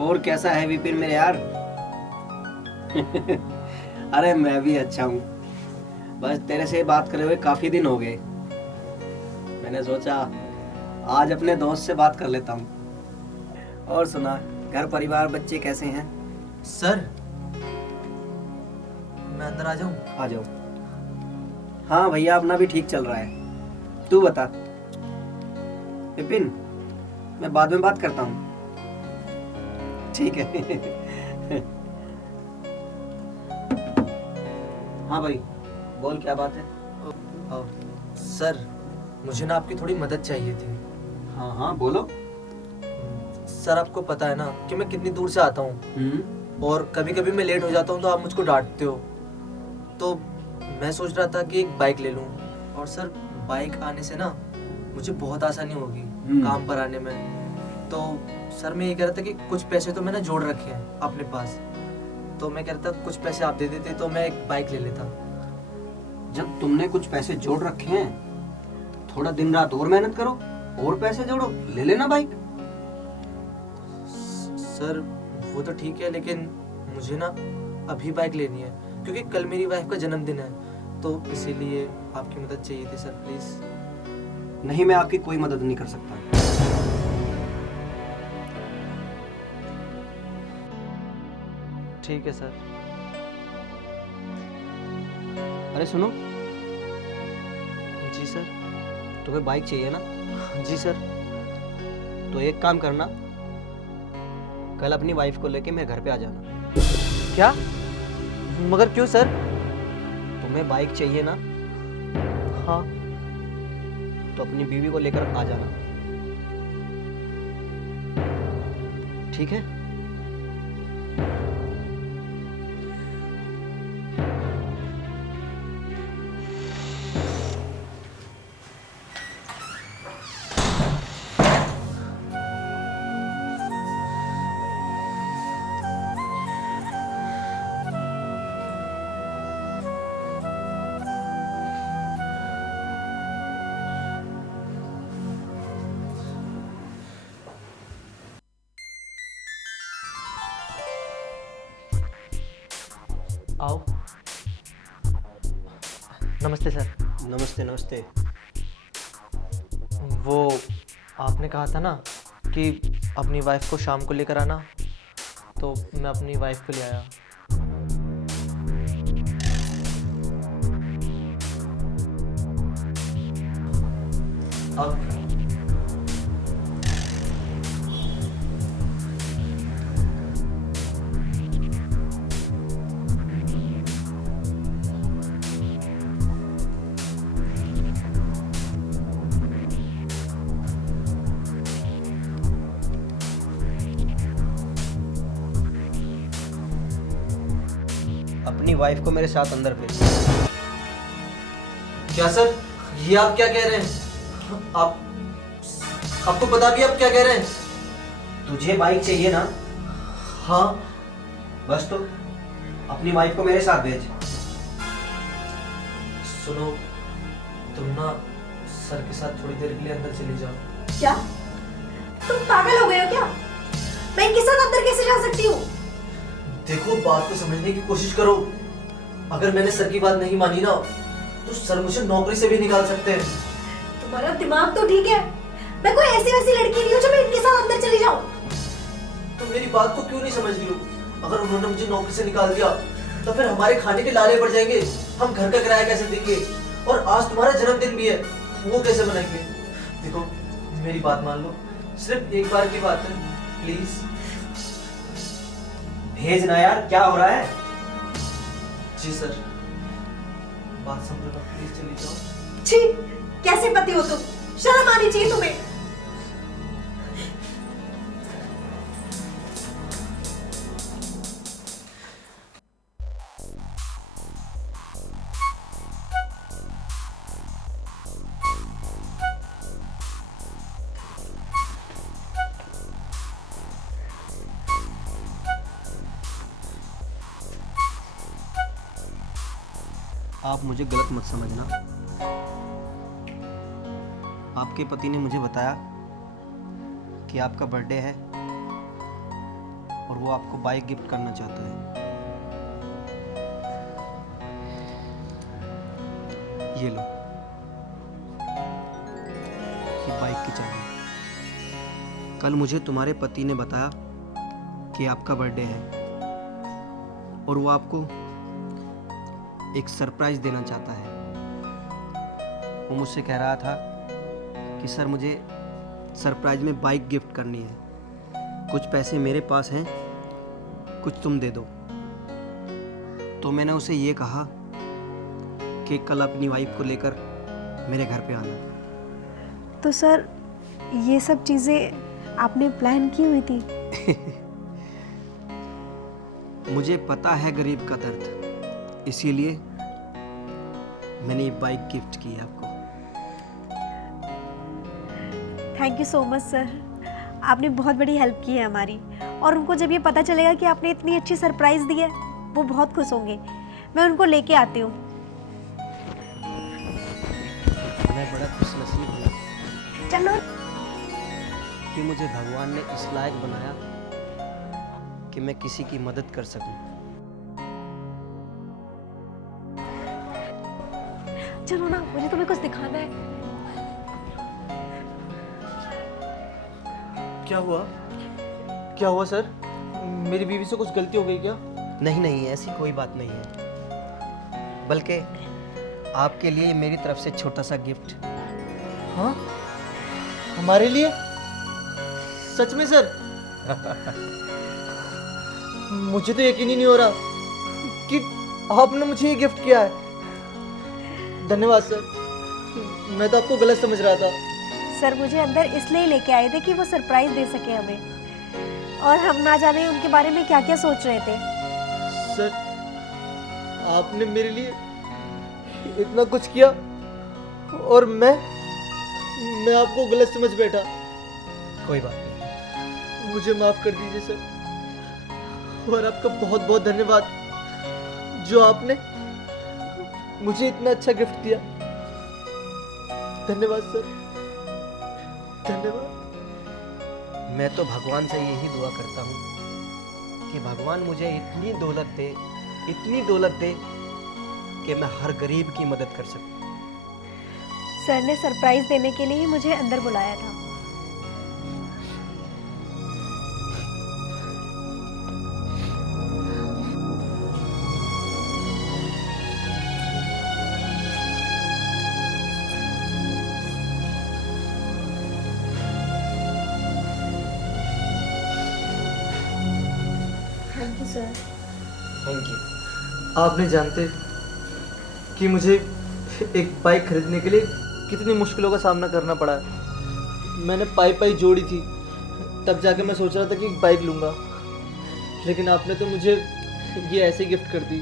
और कैसा है विपिन मेरे यार? अरे मैं भी अच्छा हूँ। बस तेरे से बात करे हुए काफी दिन हो गए। मैंने सोचा आज अपने दोस्त से बात कर लेता हूँ। और सुना, घर परिवार बच्चे कैसे हैं? सर, मैं अंदर आ जाऊं? आ जाओ। हाँ भैया, अपना भी ठीक चल रहा है। तू बता विपिन, मैं बाद में बात करता हूँ। ठीक है। हाँ भाई, बोल क्या बात है? सर, मुझे ना आपकी थोड़ी मदद चाहिए थी। हाँ हाँ बोलो। सर, आपको पता है ना कि मैं कितनी दूर से आता हूँ और कभी कभी मैं लेट हो जाता हूँ तो आप मुझको डांटते हो। तो मैं सोच रहा था कि एक बाइक ले लूँ। और सर, बाइक आने से ना मुझे बहुत आसानी होगी काम पर आने में। तो सर, मैं ये कह रहा था कि कुछ पैसे तो मैंने जोड़ रखे हैं अपने पास, तो मैं कह रहा था कुछ पैसे आप दे देते तो मैं एक बाइक ले लेता। जब तुमने कुछ पैसे जोड़ रखे हैं, थोड़ा दिन रात और मेहनत करो और पैसे जोड़ो, ले लेना बाइक। सर, वो तो ठीक है, लेकिन मुझे ना अभी बाइक लेनी है क्योंकि कल मेरी वाइफ का जन्मदिन है, तो इसीलिए आपकी मदद चाहिए थी सर, प्लीज। नहीं, मैं आपकी कोई मदद नहीं कर सकता। ठीक है सर। अरे सुनो, जी सर। तुम्हें बाइक चाहिए ना? जी सर। तो एक काम करना, कल अपनी वाइफ को लेके मेरे घर पे आ जाना। क्या? मगर क्यों सर? तुम्हें बाइक चाहिए ना? हाँ। तो अपनी बीवी को लेकर आ जाना, ठीक है? आओ। नमस्ते सर। नमस्ते नमस्ते। वो आपने कहा था ना कि अपनी वाइफ को शाम को लेकर आना, तो मैं अपनी वाइफ को ले आया। अब अपनी वाइफ को मेरे साथ अंदर भेज। क्या सर, ये आप क्या कह रहे हैं? आपको पता भी आप क्या कह रहे हैं? तुझे बाइक चाहिए ना? हाँ। बस तो अपनी वाइफ को मेरे साथ भेज। सुनो, तुम ना सर के साथ थोड़ी देर के लिए अंदर चली जाओ। क्या तुम पागल हो गए हो क्या? मैं इनके साथ अंदर कैसे जा सकती हूँ? देखो, बात को समझने की कोशिश करो। अगर मैंने सर की बात नहीं मानी ना, तो सर मुझे नौकरी से भी निकाल सकते हैं। तुम्हारा दिमाग तो ठीक है, मैं कोई ऐसी वैसी लड़की नहीं हूँ जो मैं इनके साथ अंदर चली जाऊँ। तुम मेरी बात को क्यों नहीं समझ रही हो? अगर उन्होंने मुझे नौकरी से निकाल दिया तो फिर हमारे खाने के लाले पड़ जाएंगे। हम घर का किराया कैसे देंगे? और आज तुम्हारा जन्मदिन भी है, वो कैसे मनाएंगे? देखो, मेरी बात मान लो, सिर्फ एक बार की बात है, प्लीज। भेज ना यार, क्या हो रहा है? जी सर, बात समझो ना, प्लीज चली जाओ। छी, कैसे पति हो तुम? शर्म आनी चाहिए तुम्हें। आप मुझे गलत मत समझना। आपके पति ने मुझे बताया कि आपका बर्थडे है और वो आपको बाइक गिफ्ट करना चाहता है। ये लो, ये बाइक की चाबी। कल मुझे तुम्हारे पति ने बताया कि आपका बर्थडे है और वो आपको एक सरप्राइज देना चाहता है। वो मुझसे कह रहा था कि सर मुझे सरप्राइज में बाइक गिफ्ट करनी है, कुछ पैसे मेरे पास हैं, कुछ तुम दे दो। तो मैंने उसे ये कहा कि कल अपनी वाइफ को लेकर मेरे घर पे आना। तो सर ये सब चीज़ें आपने प्लान की हुई थी? मुझे पता है गरीब का दर्द, इसीलिए मैंने ये बाइक गिफ्ट की है आपको। Thank you so much sir, आपने बहुत बड़ी हेल्प की है हमारी। और उनको जब ये पता चलेगा कि आपने इतनी अच्छी सरप्राइज दी है, वो बहुत खुश होंगे। मैं उनको लेके आती हूँ। मैं बड़ा खुशनसीब हूँ चलो। कि मुझे भगवान ने इस लायक बनाया कि मैं किसी की मदद कर सकूं। चलो ना, मुझे तुम्हें कुछ दिखाना है। क्या हुआ? क्या हुआ सर? मेरी बीवी से कुछ गलती हो गई क्या? नहीं नहीं, ऐसी कोई बात नहीं है, बल्कि आपके लिए मेरी तरफ से छोटा सा गिफ्ट। हाँ, हमारे लिए? सच में सर? मुझे तो यकीन ही नहीं हो रहा कि आपने मुझे ये गिफ्ट किया है। धन्यवाद सर, मैं तो आपको गलत समझ रहा था। सर मुझे अंदर इसलिए लेके आए थे कि वो सरप्राइज दे सके हमें, और हम ना जाने उनके बारे में क्या क्या सोच रहे थे। सर, आपने मेरे लिए इतना कुछ किया और मैं आपको गलत समझ बैठा। कोई बात नहीं। मुझे माफ कर दीजिए सर, और आपका बहुत बहुत धन्यवाद जो आपने मुझे इतना अच्छा गिफ्ट दिया। धन्यवाद सर, धन्यवाद। मैं तो भगवान से यही दुआ करता हूँ कि भगवान मुझे इतनी दौलत दे कि मैं हर गरीब की मदद कर सकूं। सर ने सरप्राइज देने के लिए ही मुझे अंदर बुलाया था। Thank you sir. Thank you. आप नहीं जानते कि मुझे एक बाइक खरीदने के लिए कितनी मुश्किलों का सामना करना पड़ा है। मैंने पाई जोड़ी थी, तब जाके मैं सोच रहा था कि एक बाइक लूँगा, लेकिन आपने तो मुझे ये ऐसे गिफ्ट कर दी।